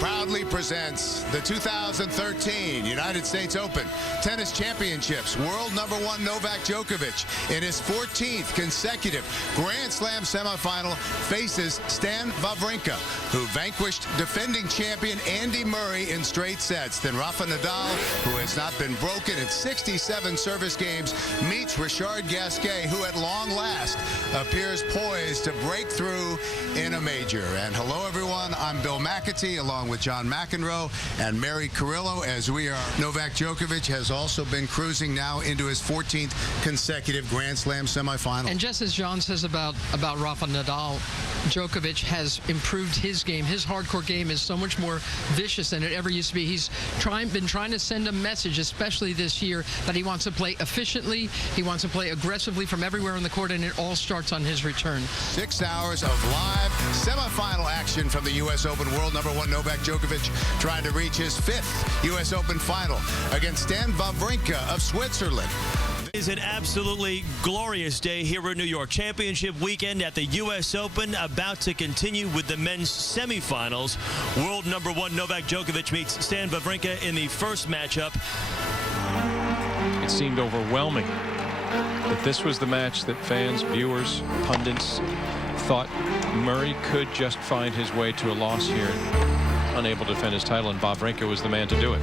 proudly presents the 2013 United States Open Tennis Championships. World #1 Novak Djokovic, in his 14th consecutive Grand Slam semifinal, faces Stan Wawrinka, who vanquished defending champion Andy Murray in straight sets. Then Rafa Nadal, who has not been broken in 67 service games, meets Richard Gasquet, who at long last appears poised to break through in a major. And hello, everyone. I'm Bill McAtee, along with John McEnroe and Mary Carrillo, as we are. Novak Djokovic has also been cruising now into his 14th consecutive Grand Slam semifinal. And just as John says about Rafa Nadal, Djokovic has improved his game. His hardcourt game is so much more vicious than it ever used to be. He's been trying to send a message, especially this year, that he wants to play efficiently, he wants to play aggressively from everywhere in the court, and it all starts on his return. 6 hours of live semifinal action from the U.S. Open. World #1 Novak Djokovic trying to reach his 5th U.S. Open final against Stan Wawrinka of Switzerland. It is an absolutely glorious day here at New York. Championship weekend at the U.S. Open about to continue with the men's semifinals. World #1 Novak Djokovic meets Stan Wawrinka in the first matchup. It seemed overwhelming that this was the match that fans, viewers, pundits thought Murray could just find his way to a loss here, unable to defend his title, and Wawrinka was the man to do it.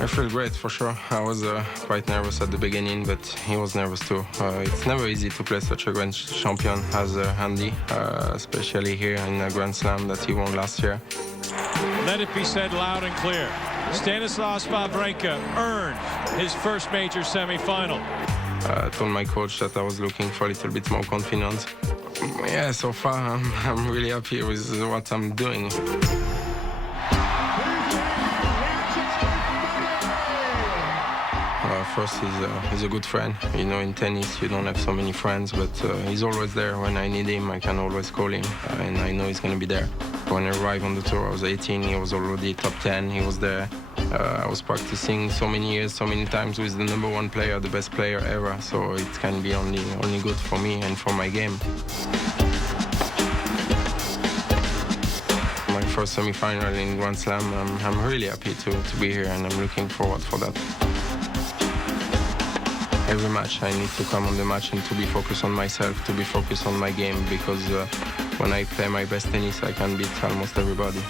I feel great for sure. I was quite nervous at the beginning, but he was nervous too. It's never easy to play such a grand champion as Andy, especially here in a Grand Slam that he won last year. Let it be said loud and clear. Stanislas Wawrinka earned his first major semifinal. I told my coach that I was looking for a little bit more confidence. Yeah, so far I'm really happy with what I'm doing. First, he's a good friend. You know, in tennis, you don't have so many friends, but he's always there. When I need him, I can always call him, and I know he's going to be there. When I arrived on the tour, I was 18. He was already top 10. He was there. I was practicing so many years, so many times with the #1 player, the best player ever. So it can be only good for me and for my game. My first semi-final in Grand Slam. I'm really happy to be here, and I'm looking forward for that. Every match, I need to come on the match and to be focused on myself, to be focused on my game, because when I play my best tennis, I can beat almost everybody.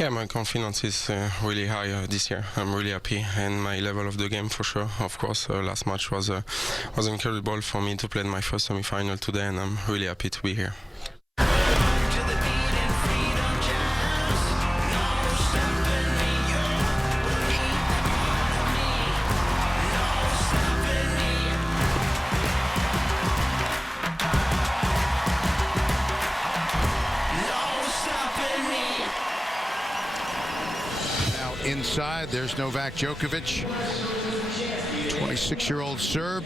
Yeah, my confidence is really high this year. I'm really happy, and my level of the game for sure. Of course, last match was incredible for me to play my first semi-final today, and I'm really happy to be here. Inside, there's Novak Djokovic, 26-year-old Serb,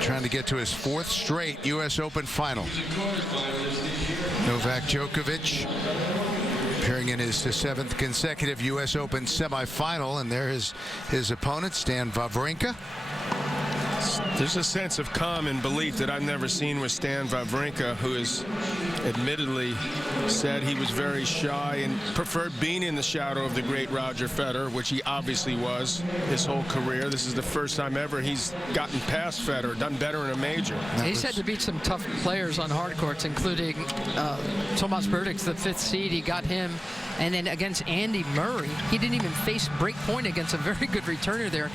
trying to get to his 4th straight U.S. Open final. Novak Djokovic appearing in his 7th consecutive U.S. Open semifinal, and there is his opponent, Stan Wawrinka. There's a sense of calm and belief that I've never seen with Stan Wawrinka, who has admittedly said he was very shy and preferred being in the shadow of the great Roger Federer, which he obviously was his whole career. This is the first time ever he's gotten past Federer, done better in a major. He's had to beat some tough players on hard courts, including Tomas Berdych, the 5th seed. He got him. And then against Andy Murray, he didn't even face break point against a very good returner there.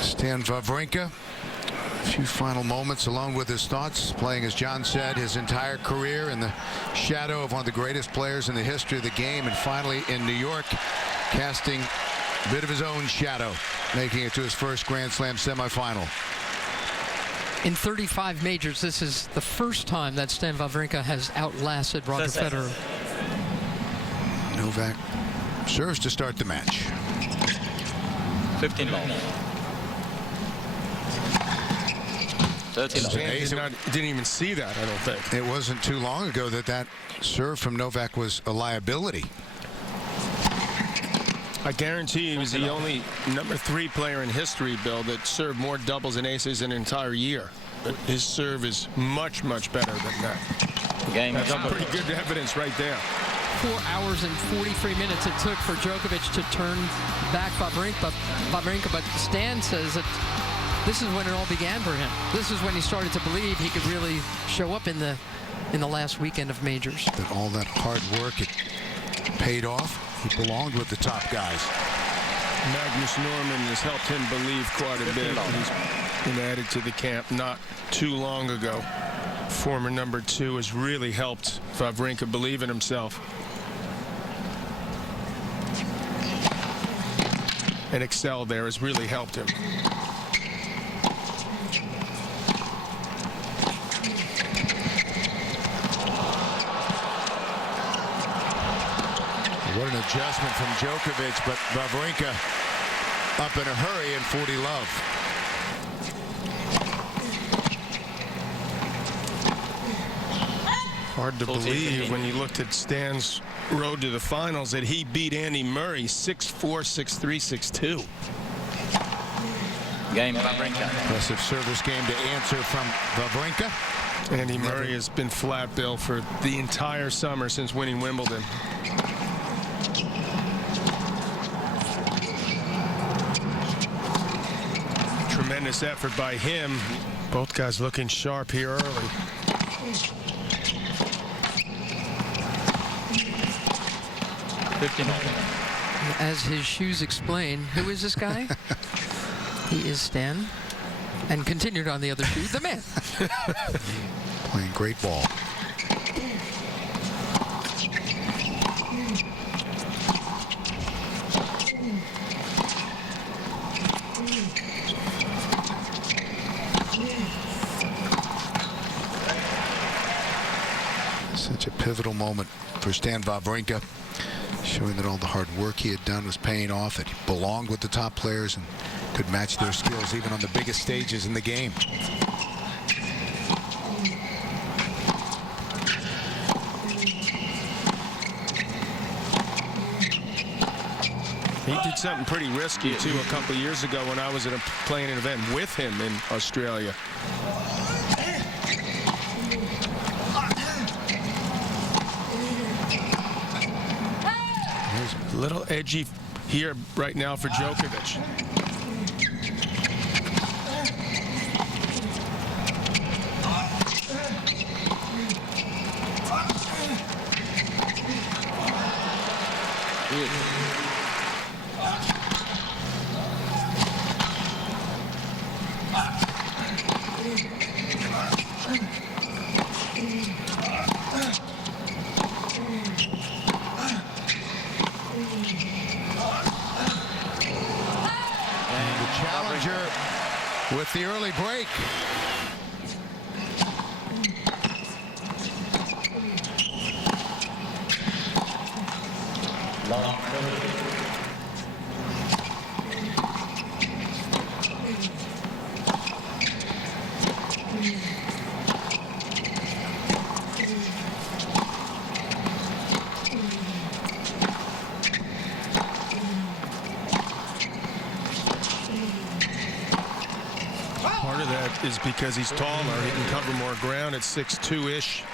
Stan Wawrinka, a few final moments alone with his thoughts, playing, as John said, his entire career in the shadow of one of the greatest players in the history of the game, and finally in New York, casting a bit of his own shadow, making it to his first Grand Slam semifinal. In 35 majors, this is the first time that Stan Wawrinka has outlasted Roger Federer. Novak serves to start the match. 15 ball. 13 didn't even see that, I don't think. It wasn't too long ago that serve from Novak was a liability. I guarantee he was the only #3 player in history, Bill, that served more doubles and aces in an entire year. But his serve is much, much better than that. That's pretty good evidence right there. 4 hours and 43 minutes it took for Djokovic to turn back Wawrinka, but Stan says that this is when it all began for him. This is when he started to believe he could really show up in the last weekend of majors. That all that hard work, it paid off. He belonged with the top guys. Magnus Norman has helped him believe quite a bit. He's been added to the camp not too long ago. Former #2 has really helped Wawrinka believe in himself. And excel there has really helped him. What an adjustment from Djokovic, but Wawrinka up in a hurry and 40 love. Hard to believe when you looked at Stan's road to the finals that he beat Andy Murray 6-4, 6-3, 6-2. Game Wawrinka. Impressive service game to answer from Wawrinka. Andy Murray has been flat, Bill, for the entire summer since winning Wimbledon. Tremendous effort by him. Both guys looking sharp here early. As his shoes explain, who is this guy? He is Stan. And continued on the other shoe, the man. Playing great ball. Such a pivotal moment for Stan Wawrinka, showing that all the hard work he had done was paying off, that he belonged with the top players and could match their skills even on the biggest stages in the game. He did something pretty risky, too, a couple of years ago when I was playing an event with him in Australia. A little edgy here right now for Djokovic. With the early break. Part of that is because he's taller. He can cover more ground at 6'2"-ish.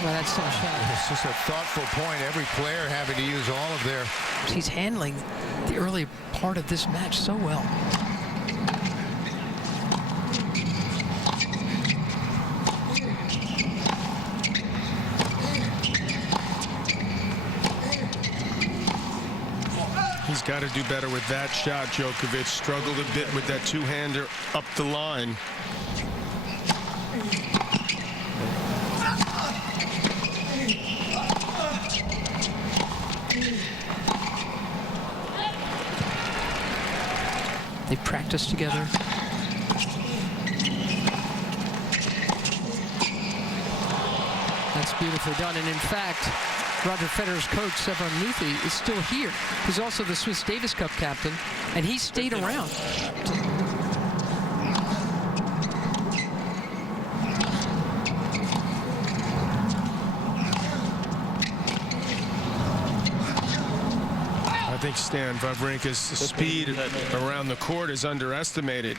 Well, that's some shot. It's just a thoughtful point. Every player having to use all of their... He's handling the early part of this match so well. He's got to do better with that shot. Djokovic struggled a bit with that two-hander up the line. They practiced together. That's beautifully done. And in fact, Roger Federer's coach, Severn Muthi, is still here. He's also the Swiss Davis Cup captain, and he stayed around. I think Stan Wawrinka's speed around the court is underestimated.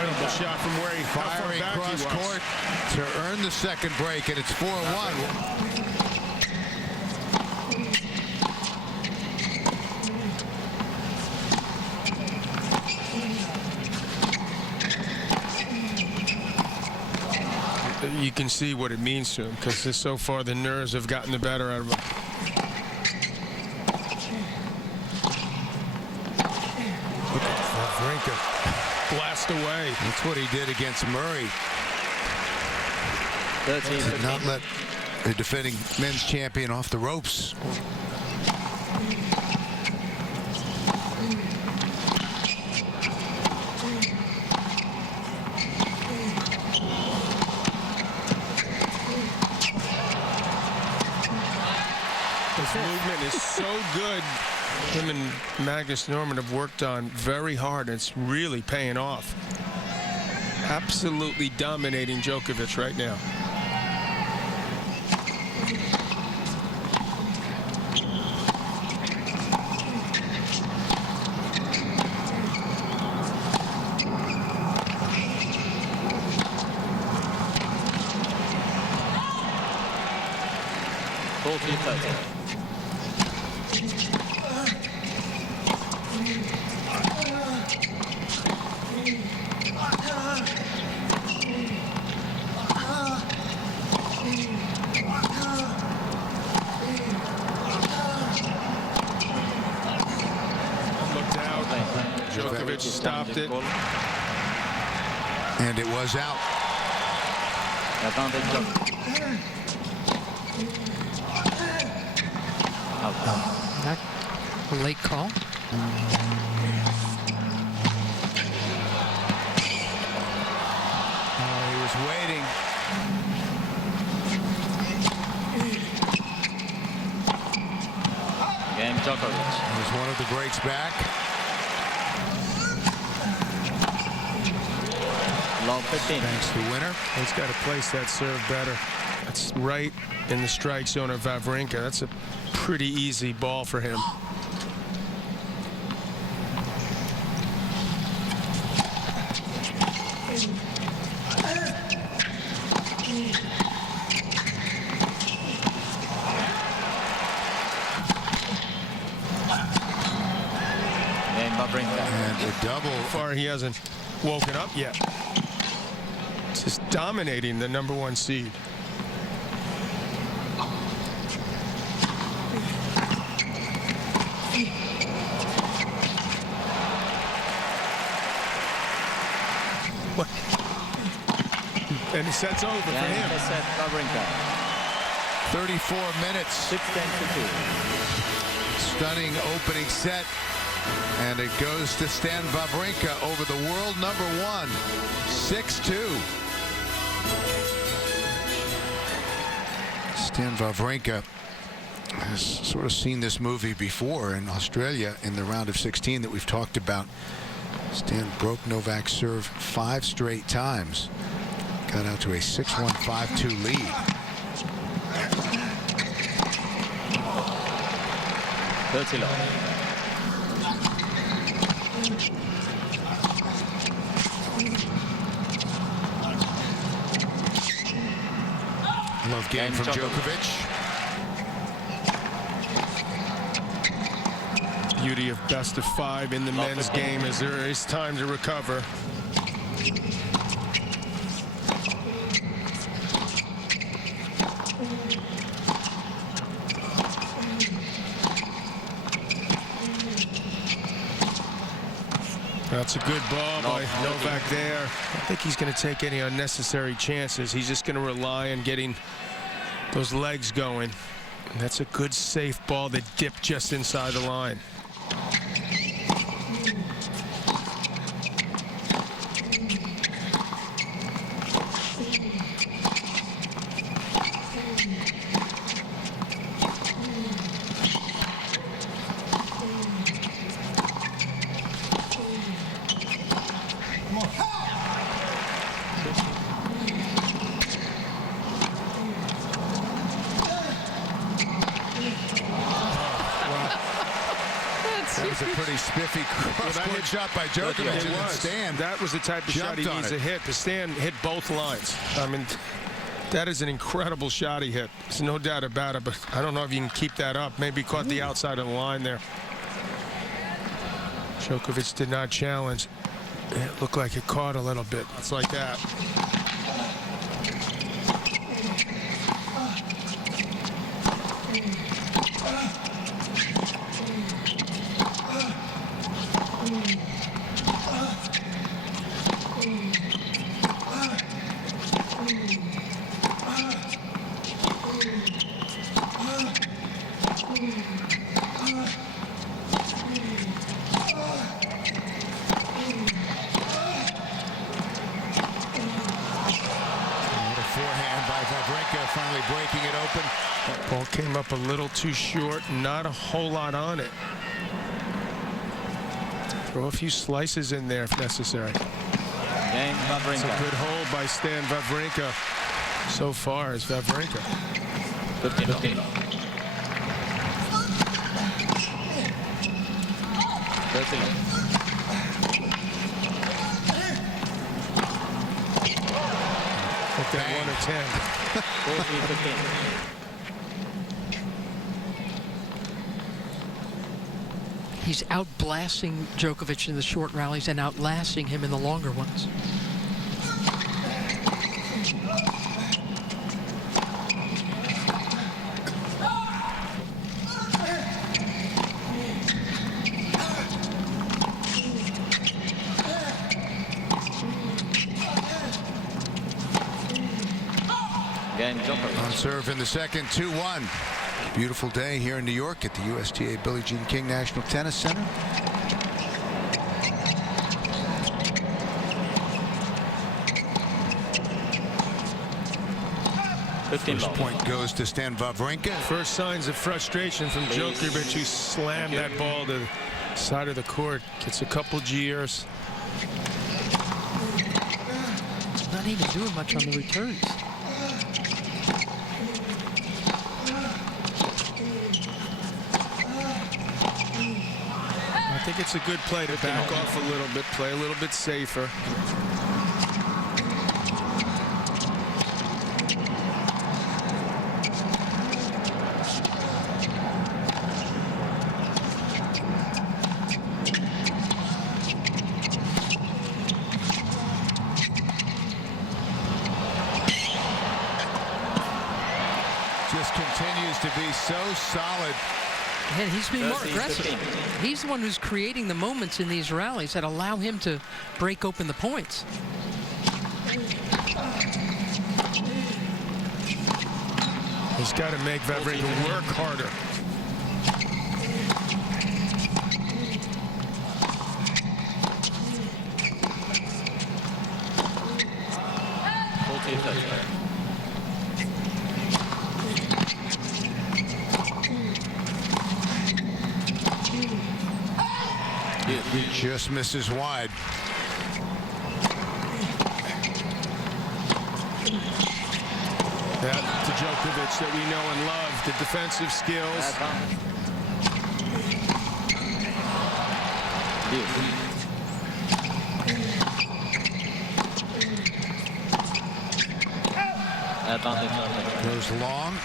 Incredible shot from where he Firing cross court to earn the second break, and it's 4-1. You can see what it means to him, because so far the nerves have gotten the better out of him. Look at Wawrinka blast away. That's what he did against Murray. 13. Did not let the defending men's champion off the ropes. His movement is so good. Him and Magnus Norman have worked on very hard. It's really paying off. Absolutely dominating Djokovic right now. Djokovic stopped it. And it was out. That a late call. Oh, he was waiting. Game Djokovic. There's one of the breaks back. Long 15. Thanks to the winner. He's got to place that serve better. That's right in the strike zone of Wawrinka. That's a pretty easy ball for him. And a double. So far, he hasn't woken up yet. Just dominating the #1 seed. What? And the set's over for him. 34 minutes. 6-10-2. Stunning opening set. And it goes to Stan Wawrinka over the world #1. 6-2. Stan Wawrinka has sort of seen this movie before in Australia in the round of 16 that we've talked about. Stan broke Novak's serve 5 straight times. Got out to a 6-1, 5-2 lead. 30 long. Love game from Djokovic. Beauty of best of 5 in the men's game as there is time to recover. That's a good ball by Novak there. I don't think he's going to take any unnecessary chances. He's just going to rely on getting those legs going. And that's a good, safe ball that dipped just inside the line. That was a pretty spiffy cross-court shot by Djokovic. It was. Stan. That was the type of shot he needs to hit. The Stan hit both lines. I mean, that is an incredible shot he hit. There's no doubt about it, but I don't know if you can keep that up. Maybe caught the outside of the line there. Djokovic did not challenge. It looked like it caught a little bit. It's like that. Wawrinka finally breaking it open. Ball came up a little too short, not a whole lot on it. Throw a few slices in there if necessary. It's a good hold by Stan Wawrinka so far as Wawrinka. 15. Okay, 1 or 10. 14-15. He's outblasting Djokovic in the short rallies and outlasting him in the longer ones. On serve in the second, 2-1. Beautiful day here in New York at the USTA Billie Jean King National Tennis Center. First point goes to Stan Wawrinka. First signs of frustration from Djokovic, who slammed that ball to the side of the court. Gets a couple GRs. Not even doing much on the returns. I think it's a good play to back off a little bit, play a little bit safer. Just continues to be so solid. And he's been more aggressive. He's the one who's creating the moments in these rallies that allow him to break open the points. He's got to make Wawrinka work harder. He just misses wide. That to Djokovic that we know and love, the defensive skills. Goes long.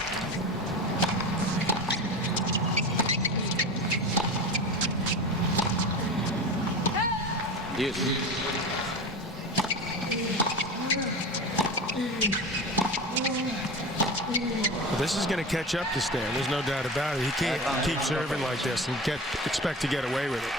Well, this is going to catch up to Stan. There's no doubt about it. He can't keep serving like this and expect to get away with it.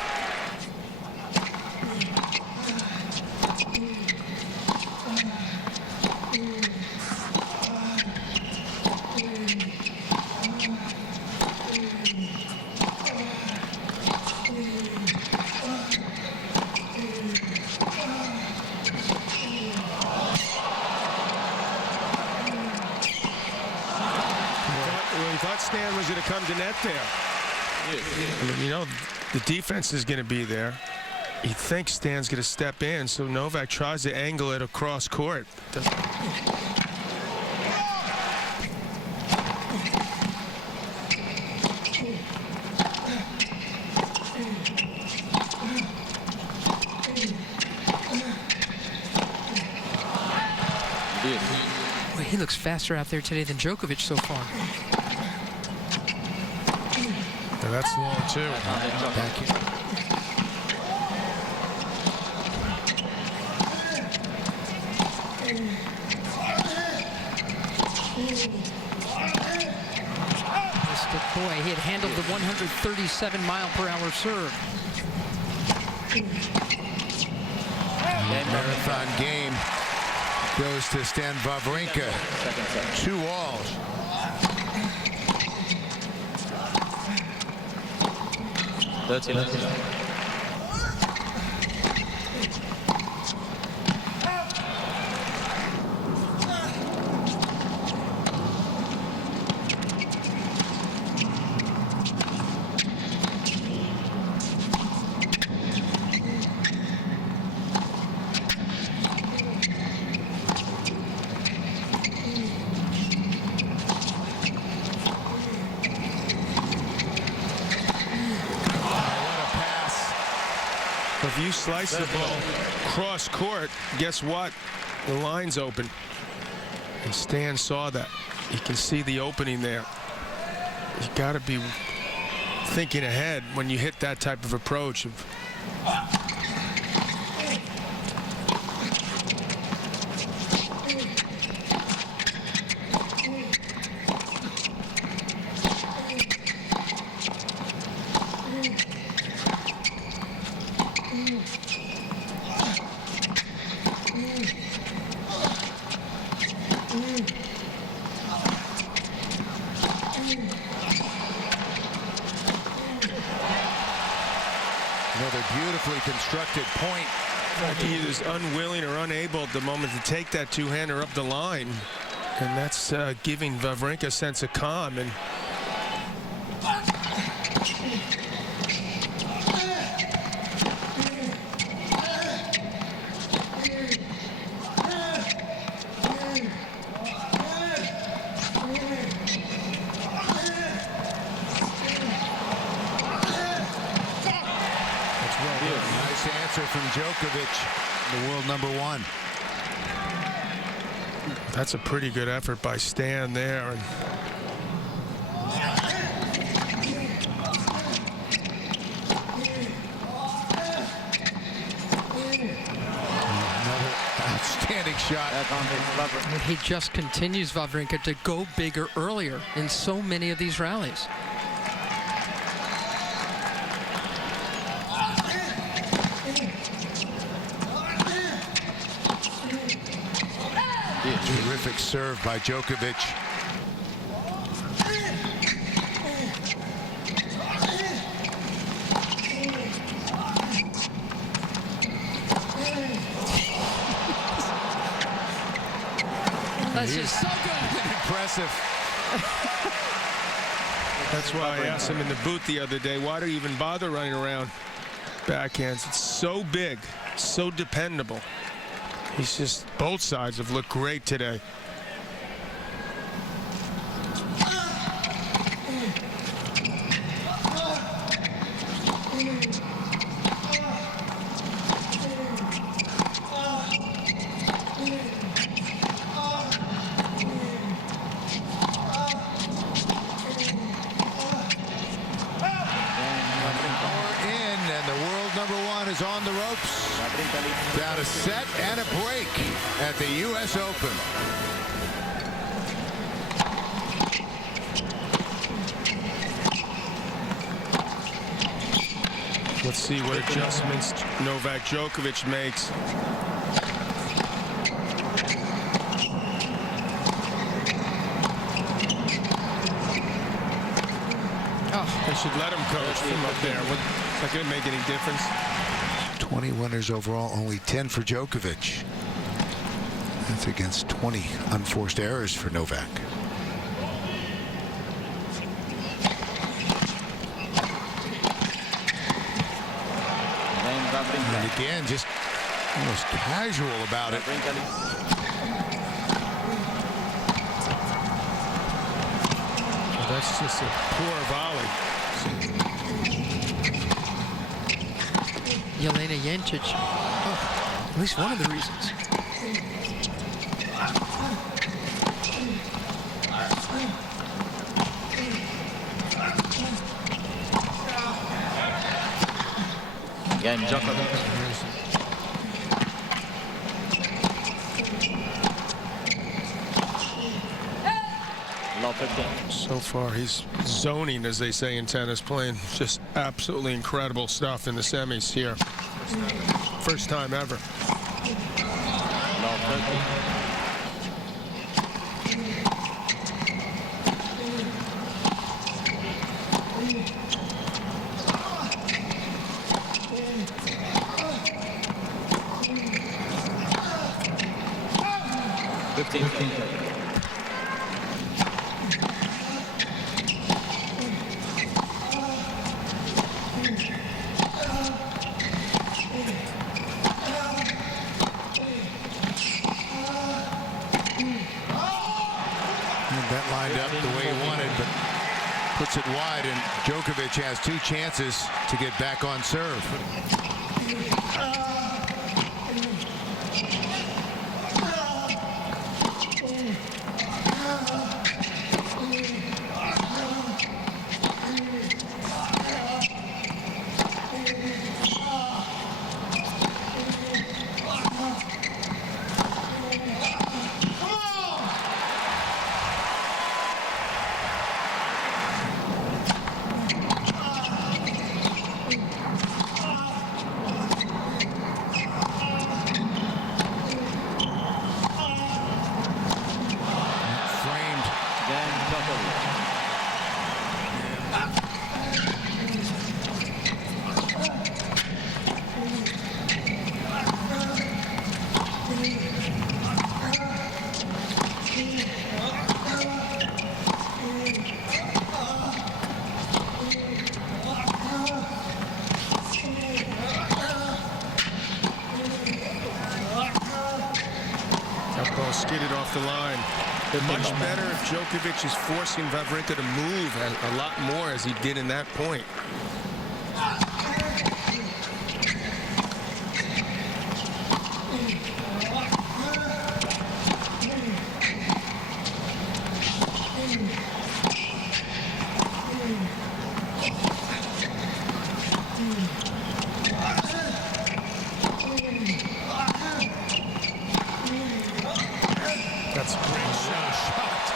Stan was going to come to net there. I mean, you know, the defense is going to be there. You think Stan's going to step in, so Novak tries to angle it across court. Boy, he looks faster out there today than Djokovic so far. Now that's long, too. Back here. Boy, he had handled the 137-mile-per-hour serve. Marathon game goes to Stan Wawrinka. 2-all. If you slice the ball cross court, guess what? The line's open. And Stan saw that. You can see the opening there. You got to be thinking ahead when you hit that type of approach. Another beautifully constructed point. He is unwilling or unable at the moment to take that two-hander up the line. And that's giving Wawrinka a sense of calm. And Nice answer from Djokovic, the world #1. that's a pretty good effort by Stan there. And Another outstanding shot. He just continues, Wawrinka, to go bigger earlier in so many of these rallies. Terrific serve by Djokovic. That's just so good. Impressive. that's why I asked him in the booth the other day, why do you even bother running around backhands? It's so big, so dependable. He's just, both sides have looked great today. #1 is on the ropes. Down a set and a break at the U.S. Open. Let's see what adjustments Novak Djokovic makes. They should let him coach from up there. It's not going to make any difference. 20 winners overall, only 10 for Djokovic. That's against 20 unforced errors for Novak. again, just almost casual about it. Well, that's just a poor volley. Jelena Jančić, at least one of the reasons. Game Djokovic. Love 15. So far, he's zoning, as they say in tennis, playing just absolutely incredible stuff in the semis here. First time ever. Love 13. 15. That lined up the way he wanted, but puts it wide, and Djokovic has 2 chances to get back on serve. Skidded off the line. Much better if Djokovic is forcing Wawrinka to move a lot more as he did in that point. That's a great shot.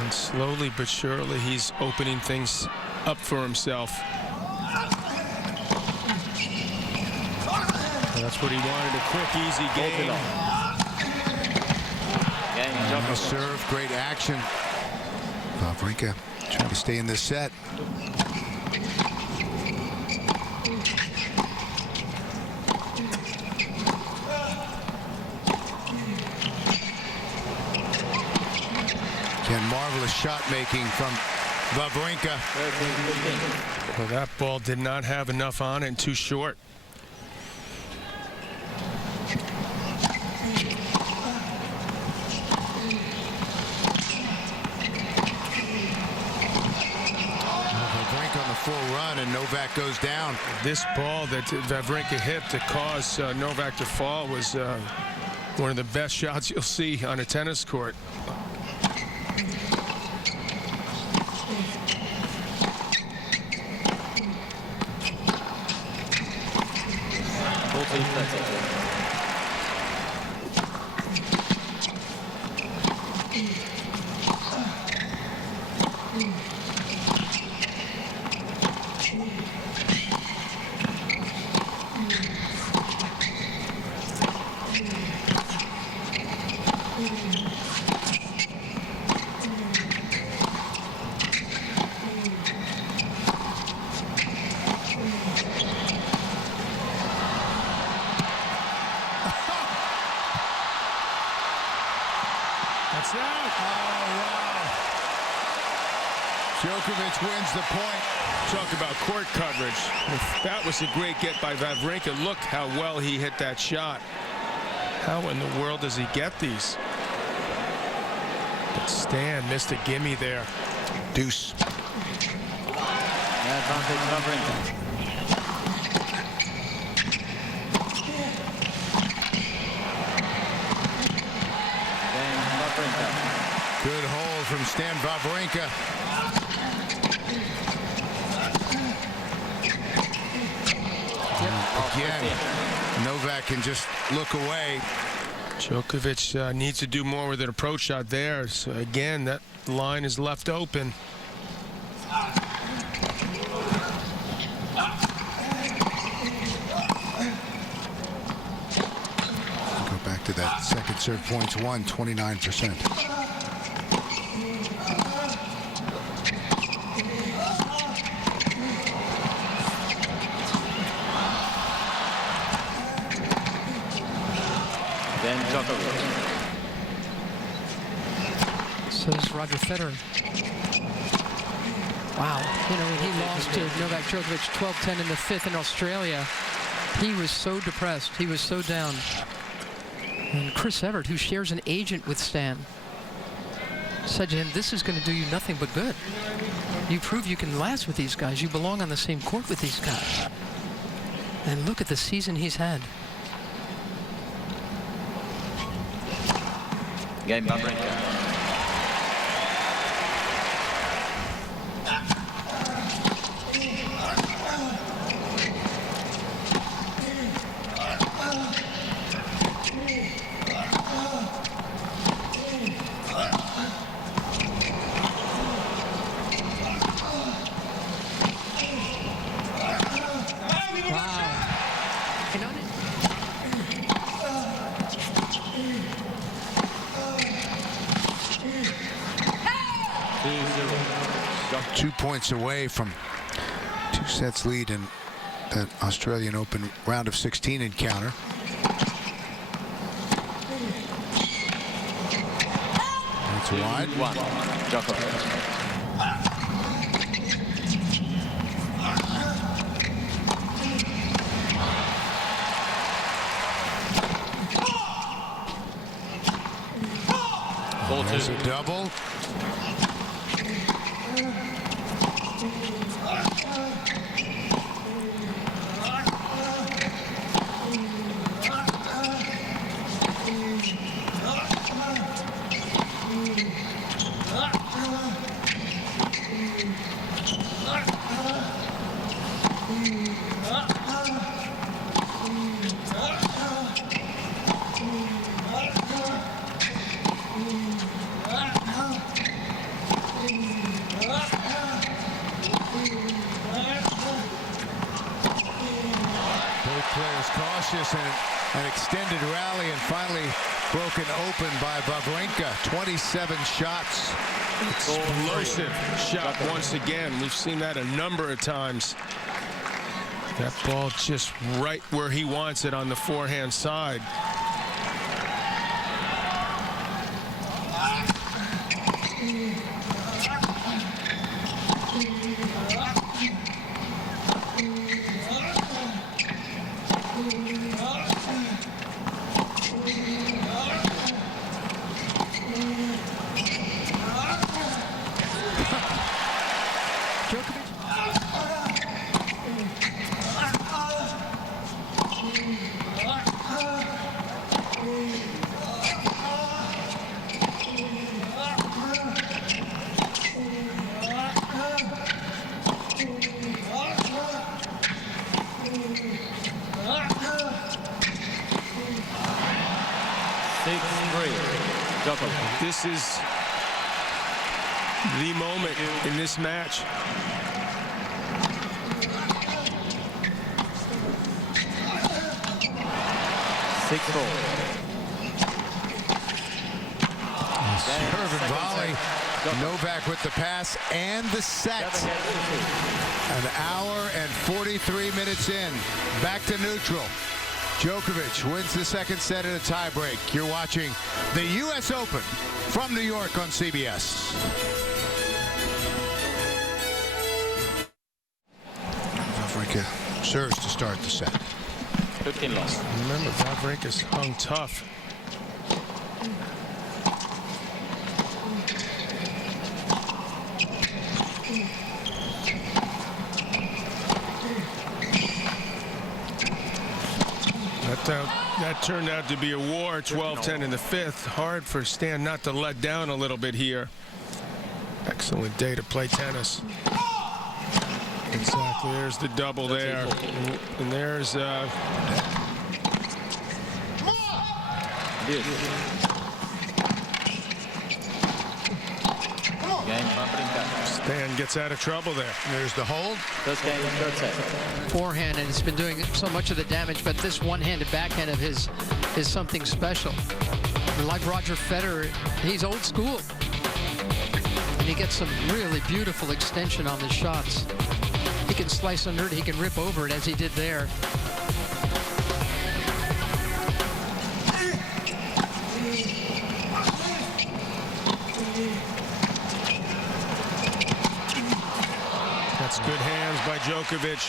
And slowly but surely, he's opening things up for himself. That's what he wanted, a quick, easy game. Nice serve, great action. Wawrinka trying to stay in this set. Again, marvelous shot making from Wawrinka. Well, that ball did not have enough on it and too short. Wawrinka on the full run, and Novak goes down. This ball that Wawrinka hit to cause Novak to fall was one of the best shots you'll see on a tennis court. Djokovic wins the point. Talk about court coverage. That was a great get by Wawrinka. Look how well he hit that shot. How in the world does he get these? But Stan missed a gimme there. Deuce. Advantage Wawrinka. Game Wawrinka. Good hold from Stan Wawrinka. Again, Novak can just look away. Djokovic needs to do more with an approach shot there. So again, that line is left open. Go back to that second serve points won, 29%. Then Djokovic. So does Roger Federer. Wow. You know, when he lost to Novak Djokovic 12-10 in the fifth in Australia, he was so depressed. He was so down. And Chris Evert, who shares an agent with Stan, said to him, this is going to do you nothing but good. You prove you can last with these guys. You belong on the same court with these guys. And look at the season he's had. Game Wawrinka. Points away from 2 sets lead in that Australian Open round of 16 encounter. That's wide. 2-1. Djokovic. There's a double. An extended rally and finally broken open by Wawrinka. 27 shots. Explosive shot once again. We've seen that a number of times. That ball just right where he wants it on the forehand side. This is the moment in this match. Serve and volley. Novak with the pass and the set. An hour and 43 minutes in. Back to neutral. Djokovic wins the second set in a tiebreak. You're watching the U.S. Open from New York on CBS. Wawrinka serves to start the set. 15 lost. Remember, Wawrinka's hung tough. That turned out to be a war, 12-10 in the fifth. Hard for Stan not to let down a little bit here. Excellent day to play tennis. Exactly, there's the double there. And there's... Stan gets out of trouble there. There's the hold. First game, third set. Forehand, and it's been doing so much of the damage, but this one-handed backhand of his is something special. Like Roger Federer, he's old school. And he gets some really beautiful extension on the shots. He can slice under it, he can rip over it as he did there. That's good hands by Djokovic.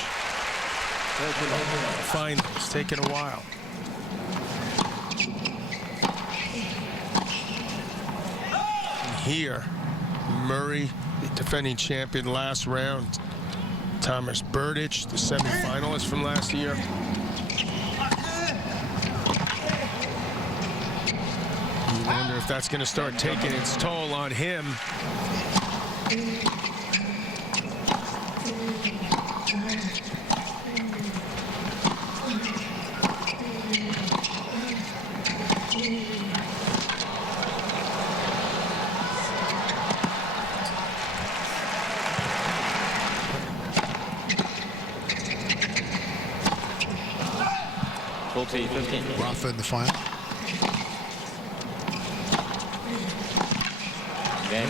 Fine, it's taken a while. And here, Murray, the defending champion last round. Thomas Berdych, the semifinalist from last year. You wonder if that's going to start taking its toll on him. Rafa in the final.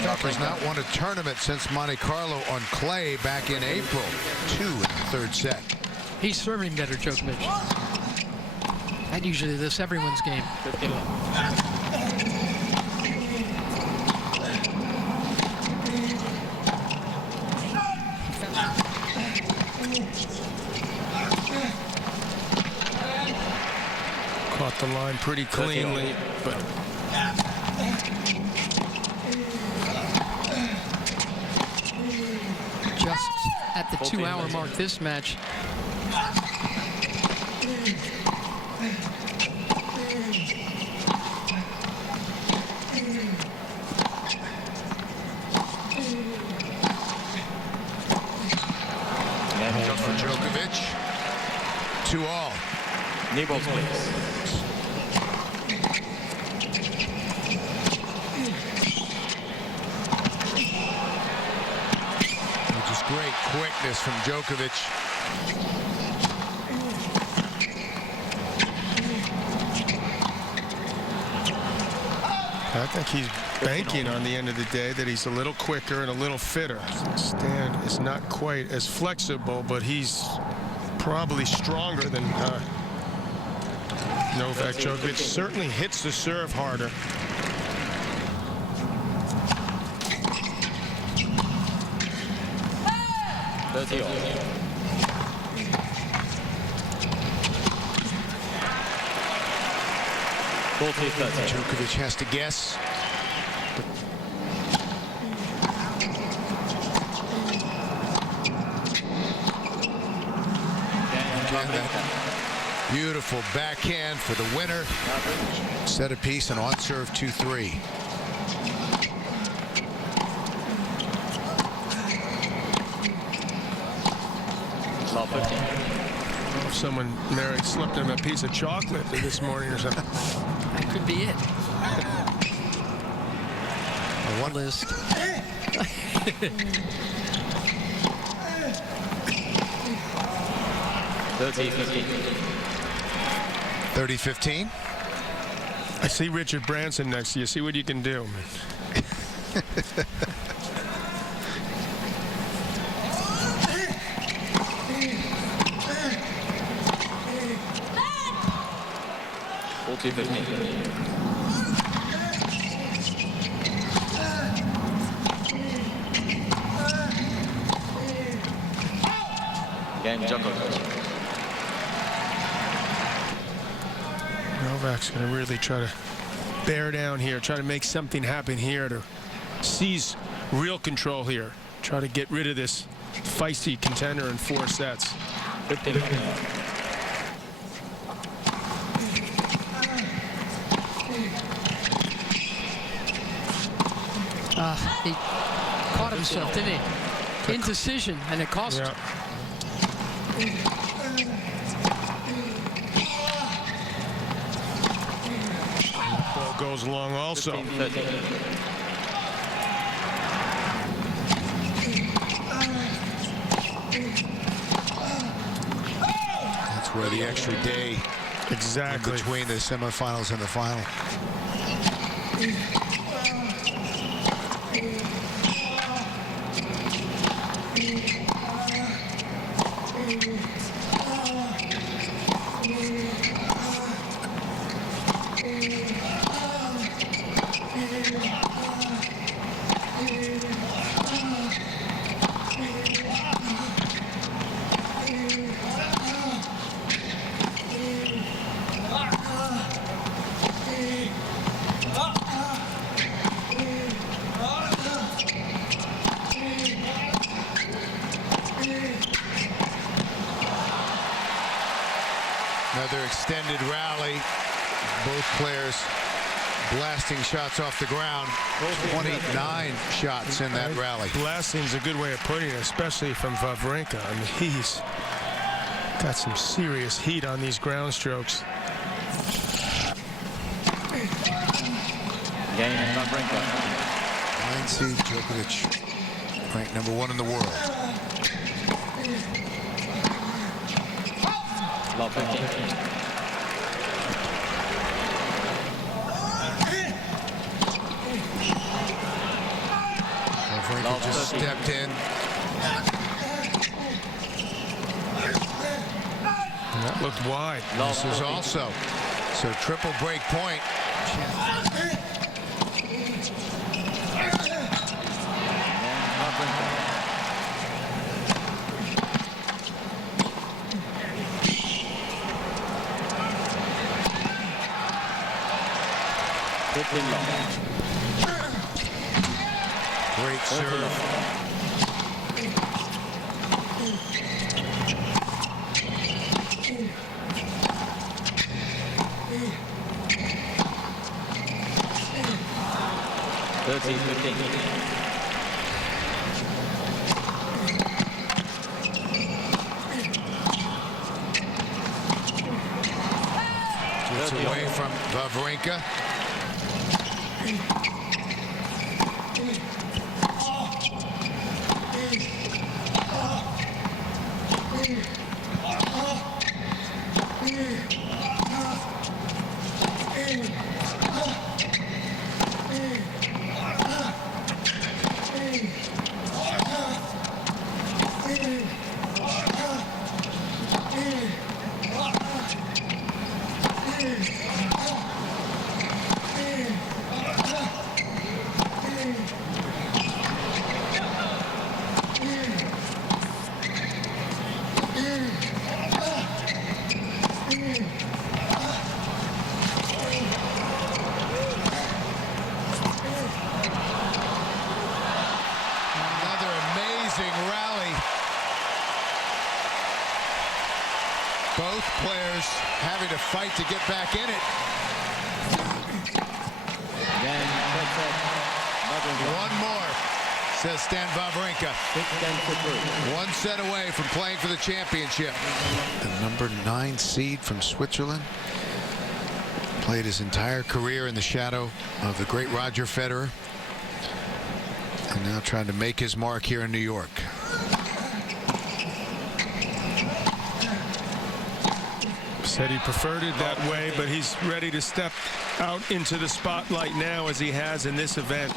Rafa's not won a tournament since Monte Carlo on clay back in April. 2 in the third set. He's serving better, Djokovic. That usually this everyone's game. 15 Caught the line pretty cleanly, but Just at the 2-hour mark this match. For Djokovic. 2-all. Knee balls, please. Just great quickness from Djokovic. I think he's banking on the end of the day that he's a little quicker and a little fitter. Stan is not quite as flexible, but he's probably stronger than Novak Djokovic. Certainly hits the serve harder. Djokovic has to guess. Beautiful backhand for the winner. Set a piece and on serve 2-3. If someone married slipped him a piece of chocolate this morning or something. That could be it. One list. 30-15. I see Richard Branson next to you. See what you can do. Game Game Djokovic. Novak's going to really try to bear down here, try to make something happen here to seize real control here. Try to get rid of this feisty contender in 4 sets. 15. He caught himself, didn't he? Indecision, and it cost him. Ball goes along also. 15. That's where the extra day Exactly. between the semifinals and the final. Another extended rally. Both players blasting shots off the ground. 29 shots in that rally. Blasting's a good way of putting it, especially from Wawrinka. I mean, he's got some serious heat on these ground strokes. Game Wawrinka. 9 seed Djokovic, ranked #1 in the world. Love 15. Wawrinka just stepped in. And that looked wide. This is also, so triple break point. Great serve. Gets away from Wawrinka. Rally. Both players having to fight to get back in it. One more, says Stan Wawrinka. 1 set away from playing for the championship. The #9 seed from Switzerland. Played his entire career in the shadow of the great Roger Federer. And now trying to make his mark here in New York. Said he preferred it that way, but he's ready to step out into the spotlight now as he has in this event.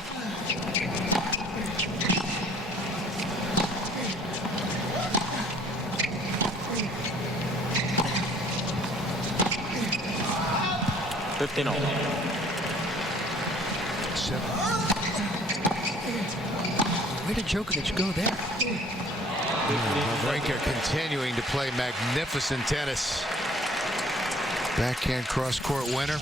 Where did Djokovic go there? Wawrinka continuing to play magnificent tennis. Backhand cross-court winner.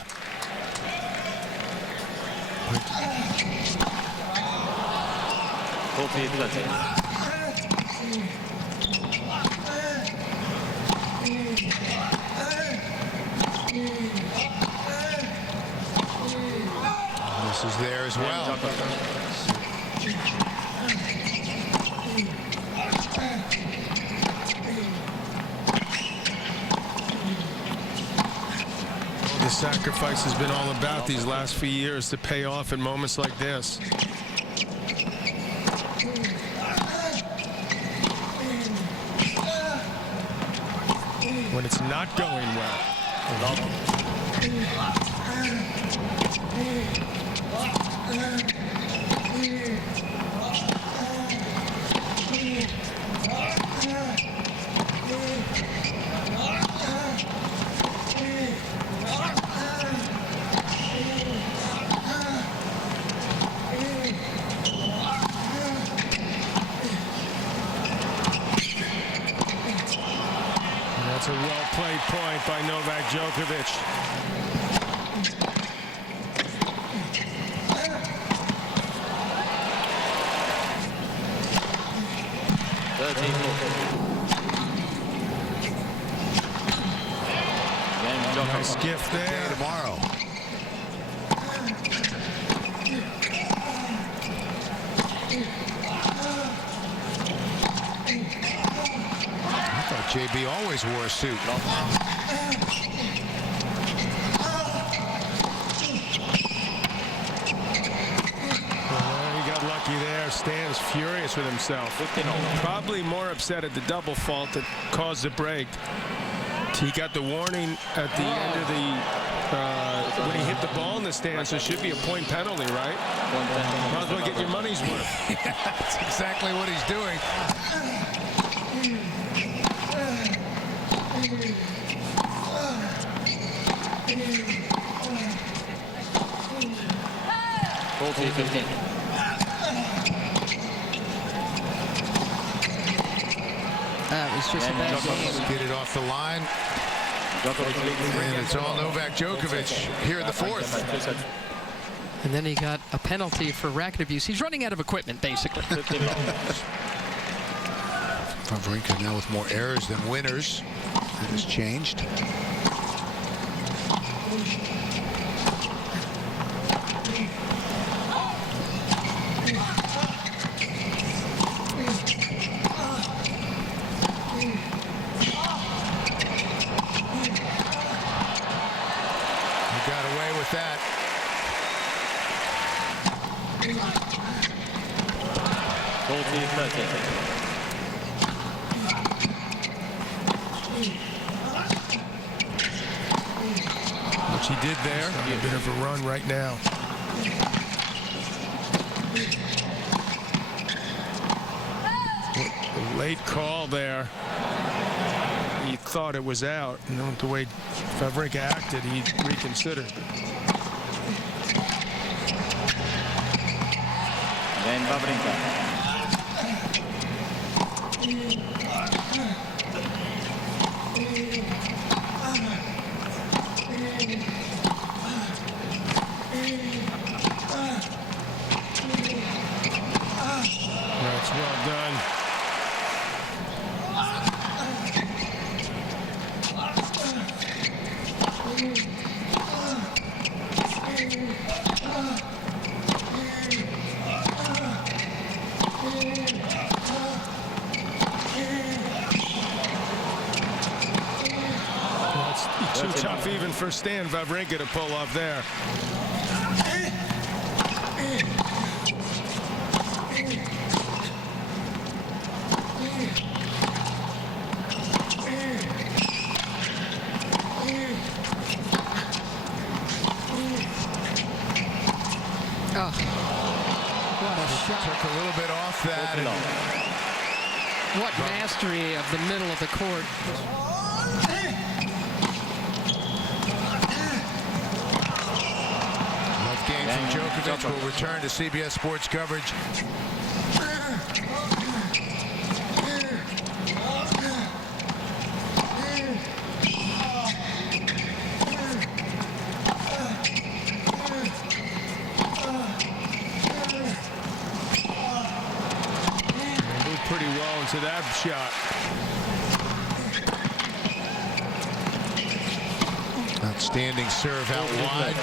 This is there as well. The sacrifice has been all about these last few years to pay off in moments like this. When it's not going well. That's a well-played point by Novak Djokovic. Nice gift there. Tomorrow. I thought JB always wore a suit. He got lucky there. Stan's furious with himself. Probably more upset at the double fault that caused the break. He got the warning at the end of the when he hit the ball in the stand, so it should be a point penalty, right? Might as well get your money's worth. Yeah, that's exactly what he's doing. That was just a bad game. Get it off the line. And it's all Novak Djokovic here in the fourth. And then he got a penalty for racket abuse. He's running out of equipment, basically. Wawrinka now with more errors than winners. That has changed. Got away with that. Which he did there. A bit of a run right now. A late call there. He thought it was out, and the way Wawrinka acted, he reconsidered. Then Wawrinka. That's well done. Too tough even for Stan Wawrinka to pull off there. Oh, what a shot. Took a little bit off that. What mastery of the middle of the court. Game from Djokovic will return to CBS Sports coverage. to that shot. Outstanding serve out wide.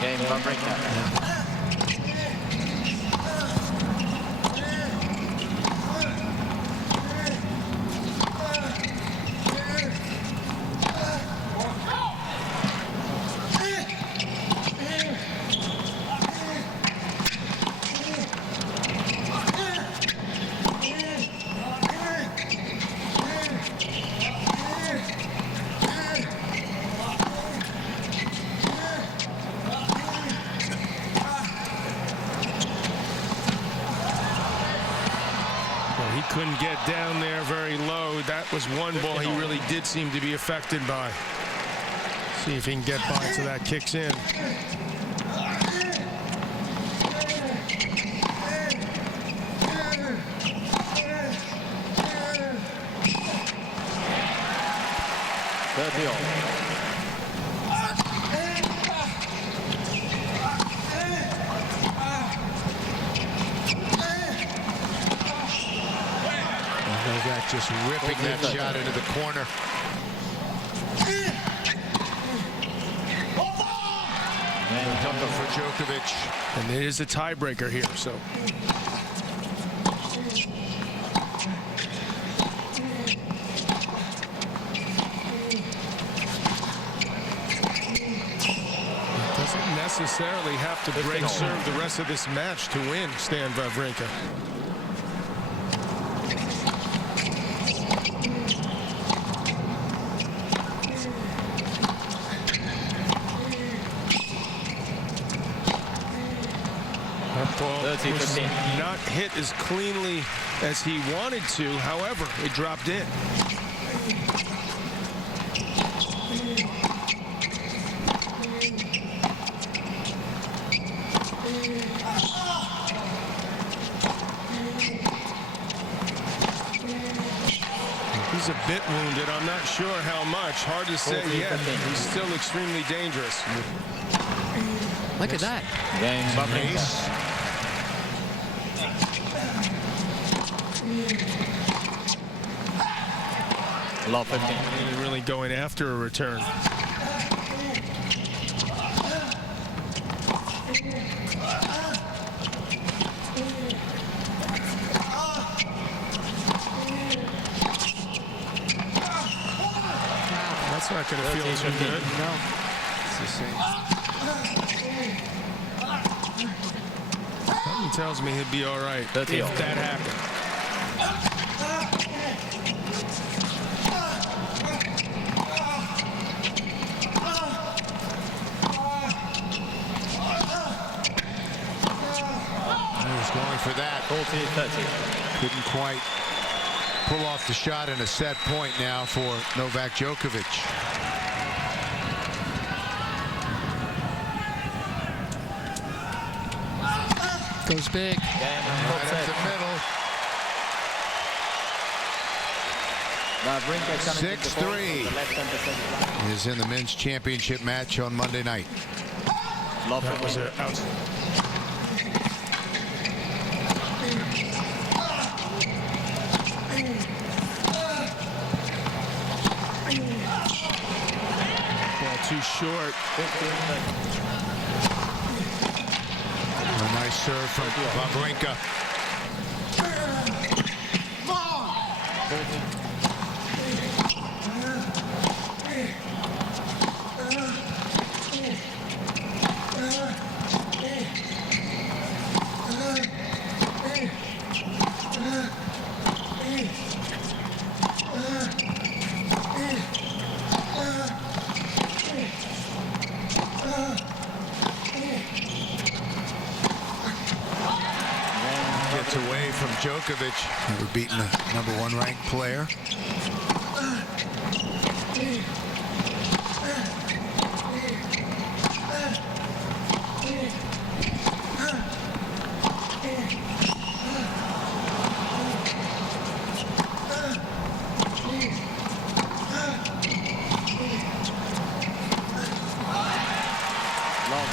Game Wawrinka. He couldn't get down there very low. That was one ball he really did seem to be affected by. See if he can get by so that kicks in. Novak just ripping that shot into the corner. Double for Djokovic. And it is a tiebreaker here, so. Doesn't necessarily have to break serve the rest of this match to win, Stan Wawrinka. That ball was not hit as cleanly as he wanted to. However, it dropped in. He's a bit wounded. I'm not sure how much. Hard to say yet. He's still extremely dangerous. Look at that. Game Wawrinka. Love 15. Really going after a return. That's not going to feel too good. No. It's the same. Something tells me he'd be all right if that happened. He was going for that. 40-30. Couldn't quite pull off the shot, and a set point now for Novak Djokovic. Goes big. Right up the middle. 6-3 is in the men's championship match on Monday night. That was an ball too short. A nice serve from Wawrinka. Gets away from Djokovic, who beaten the #1 ranked player.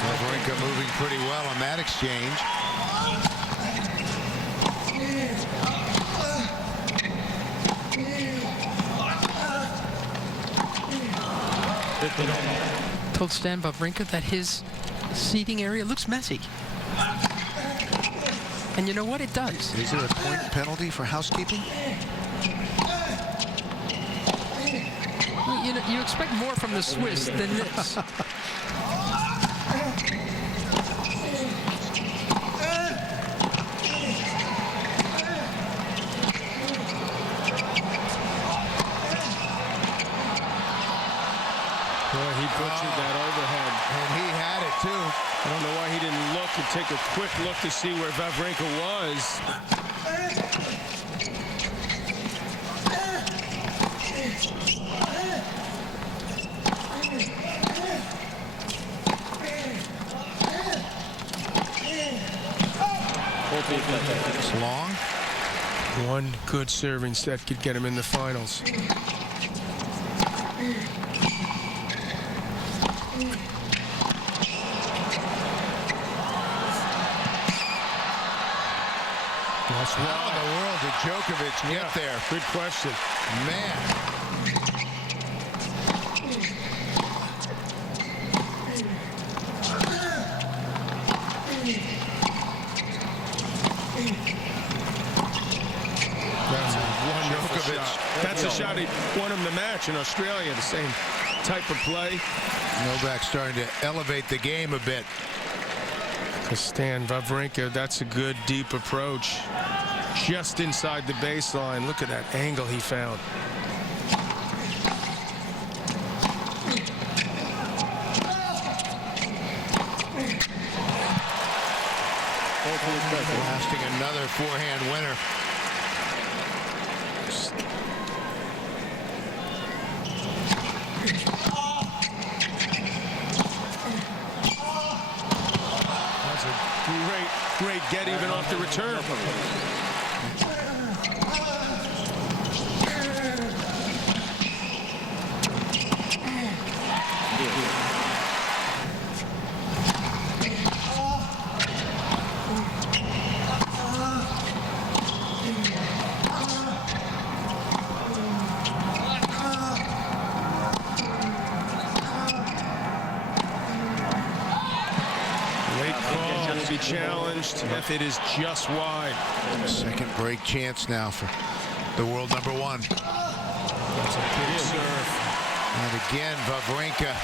Wawrinka moving pretty well on that exchange. Told Stan Wawrinka that his seating area looks messy. And you know what? It does. Is there a point penalty for housekeeping? Well, you know, you expect more from the Swiss than this. Boy, he butchered that overhead. And he had it, too. I don't know why he didn't look and take a quick look to see where Wawrinka was. It's long. One good serving set could get him in the finals. How in the world did Djokovic get there? Good question. Man. That's a wonderful Djokovic. shot. That's a shot he won him the match in Australia. The same type of play. Novak starting to elevate the game a bit. To Stan Wawrinka, that's a good deep approach. Just inside the baseline. Look at that angle he found. Blasting another forehand winner. That's a great get even off the return. Be challenged if it is just wide. Second break chance now for the world number one. That's a big serve. And again, Wawrinka.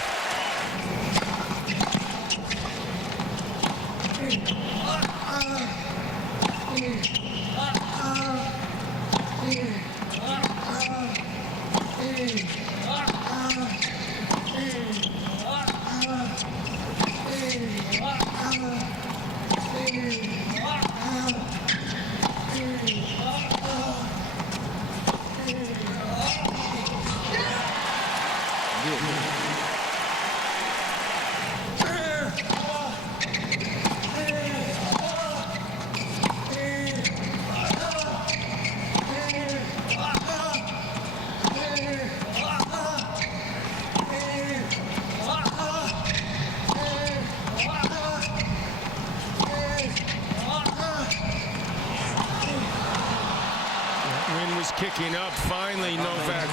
Wind was kicking up. Finally, Novak.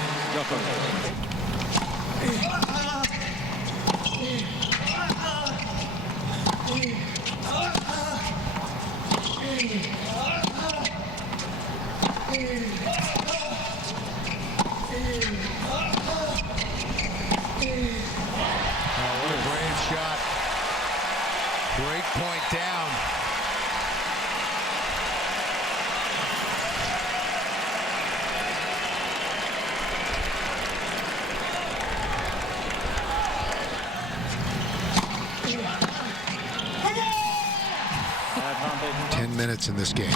What a brave shot. Break point down. Advantage. 10 minutes in this game.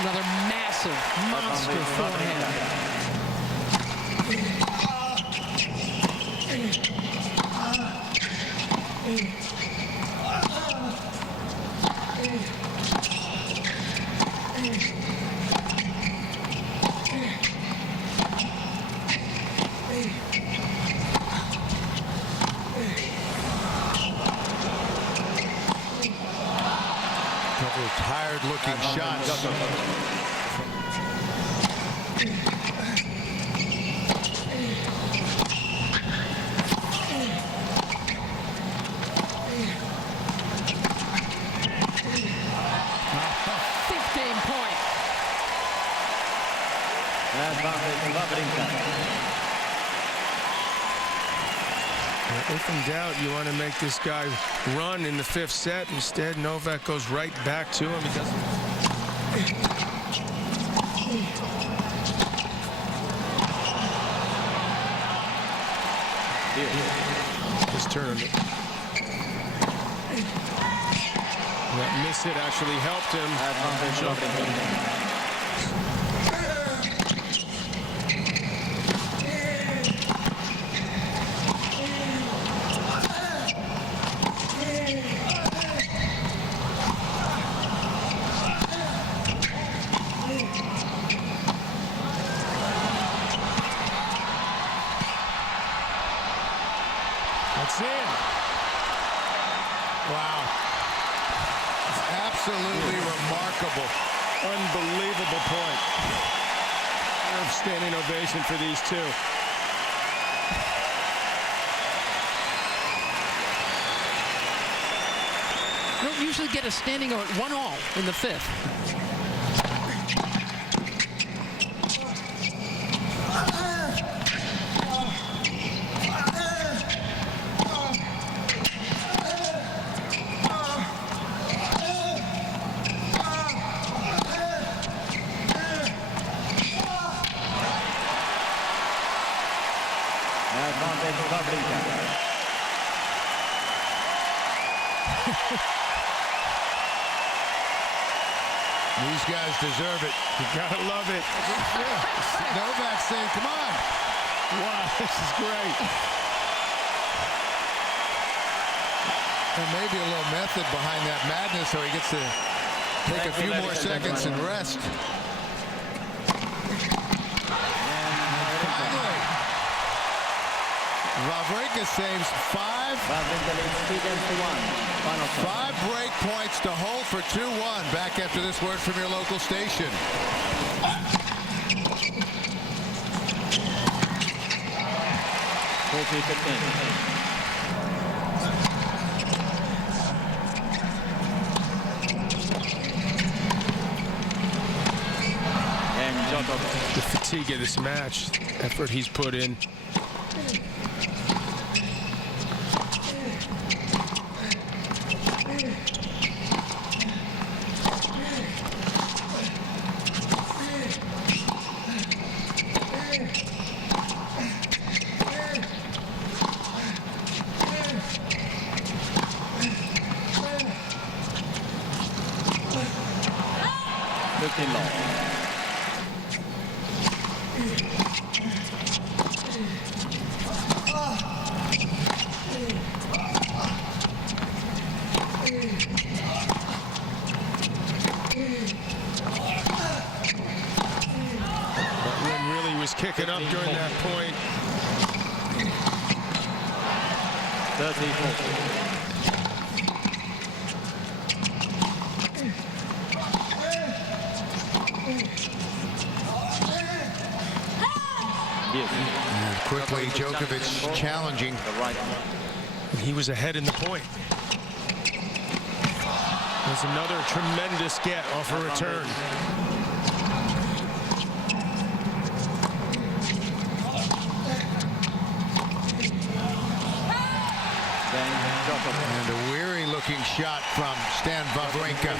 Another massive, monster forehand. Couple of tired-looking shots. If in doubt, you want to make this guy run in the 5th set. Instead, Novak goes right back to him. He doesn't. His turn. That miss hit actually helped him. That's in. Wow. It's absolutely remarkable. Unbelievable point. Standing ovation for these two. You don't usually get a standing at 1-all in the 5th. These guys deserve it. You gotta love it. Yeah. Novak saying, come on. Wow, this is great. There may be a little method behind that madness, so he gets to take a few more seconds and rest. Finally, Wawrinka saves 5 break points to hold for 2-1. Back after this word from your local station. The fatigue of this match, effort he's put in. Looking long. Was kicking up during that point. 30-40. Quickly, Djokovic challenging. He was ahead in the point. There's another tremendous get off a return. And a weary-looking shot from Stan Wawrinka.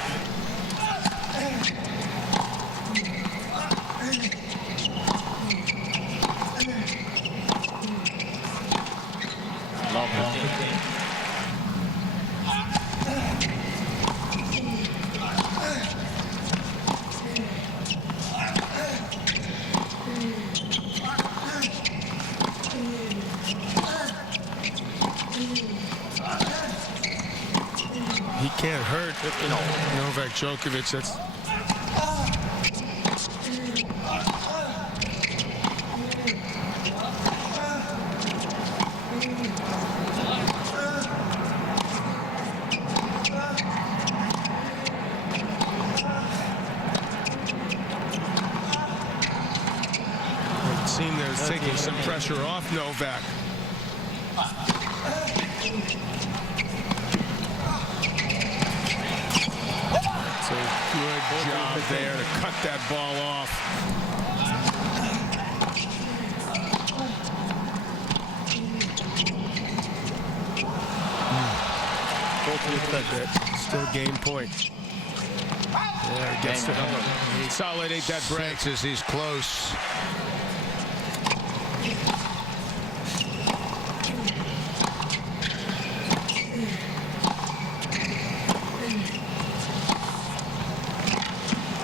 15 all. Novak Djokovic, that's it seemed they was taking some pressure off Novak. It's a good job there to cut that ball off. Still game point. Yeah, gets to consolidate that break. As he's close.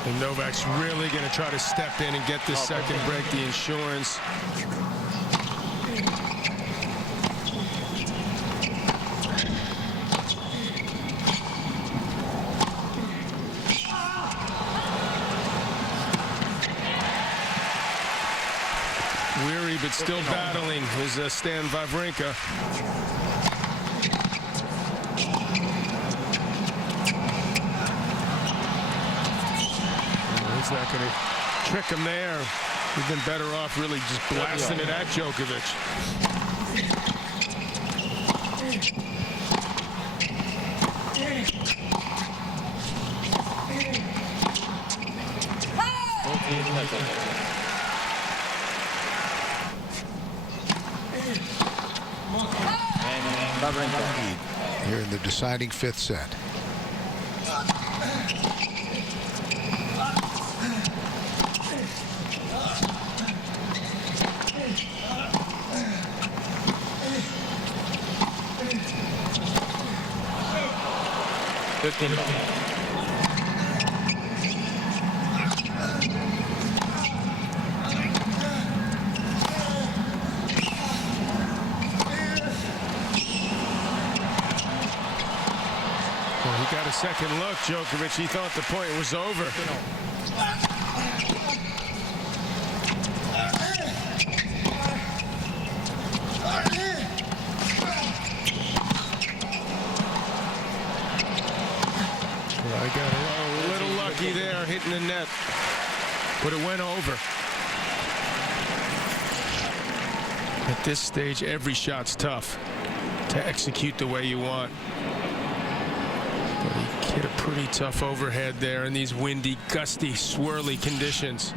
And Novak's really going to try to step in and get this second break, the insurance. Weary, but still battling, is Stan Wawrinka. He's not going to trick him there. He's been better off really just blasting it at Djokovic. Here in the deciding fifth set. Well, he got a second look, Djokovic. He thought the point was over. Well, I got a little lucky there, hitting the net, but it went over. At this stage, every shot's tough to execute the way you want. But he hit a pretty tough overhead there in these windy, gusty, swirly conditions.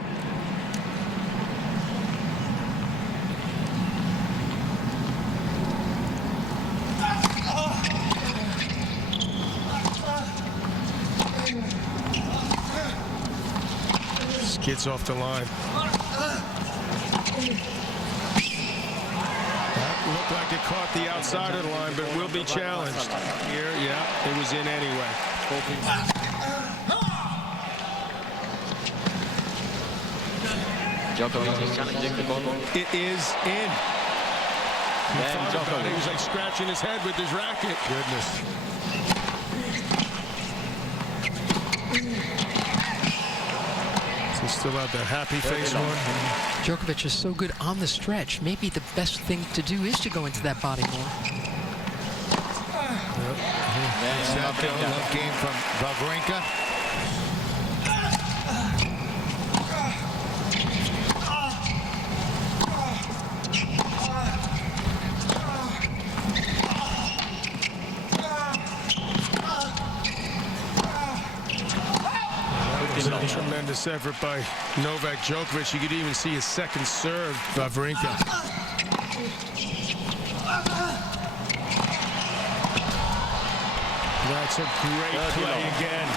Skids off the line. Looked like it caught the outside of the line, but will be challenged. Here, yeah, it was in anyway. Djokovic is challenging the goal. It is in. He thought about it. He was like scratching his head with his racket. Goodness. Does he still have that happy face on? Djokovic is so good on the stretch. Maybe the best thing to do is to go into that body more. Love game from Wawrinka. A tremendous effort by Novak Djokovic. You could even see his second serve, Wawrinka. That's a great play again.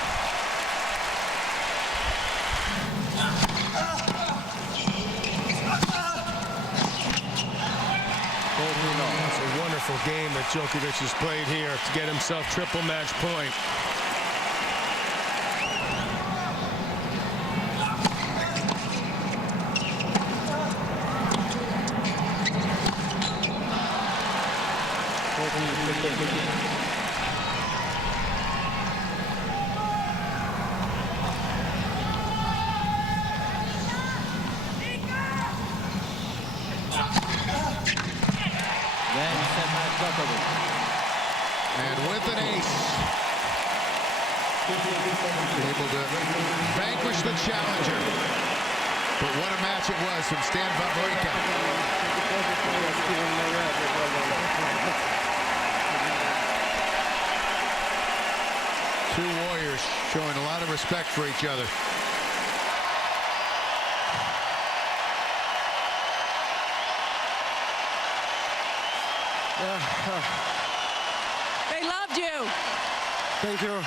It's a wonderful game that Djokovic has played here to get himself triple match point. with an ace. Able to vanquish the challenger. But what a match it was from Stan Wawrinka. Two warriors showing a lot of respect for each other. They loved you. Thank you.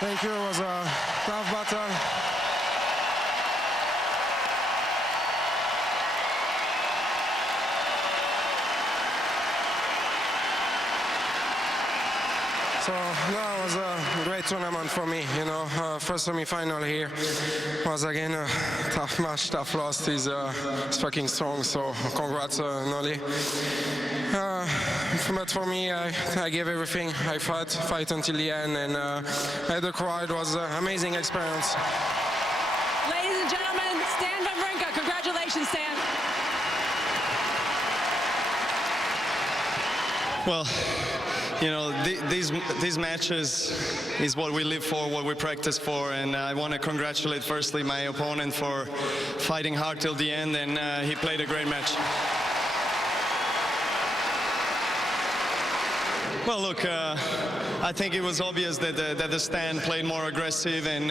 Thank you. It was a tough battle. So that was a great tournament for me. You know, first semi-final here was again a tough match, tough loss. He's fucking strong. So congrats, Nolly. But for me, I gave everything. I fight until the end, and the crowd was an amazing experience. Ladies and gentlemen, Stan Wawrinka. Congratulations, Stan. Well, you know, these matches is what we live for, what we practice for, and I want to congratulate firstly my opponent for fighting hard till the end, and he played a great match. Well, look, I think it was obvious that the Stan played more aggressive, and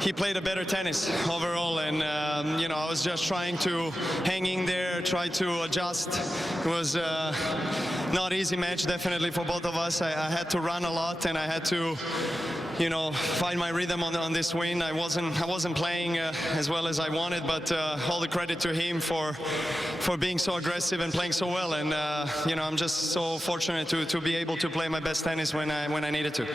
he played a better tennis overall, and you know, I was just trying to hang in there, try to adjust. It was not easy match, definitely, for both of us. I had to run a lot, and I had to, you know, find my rhythm on this win. I wasn't playing as well as I wanted, but all the credit to him for being so aggressive and playing so well. And you know, I'm just so fortunate to be able to play my best tennis when I needed to.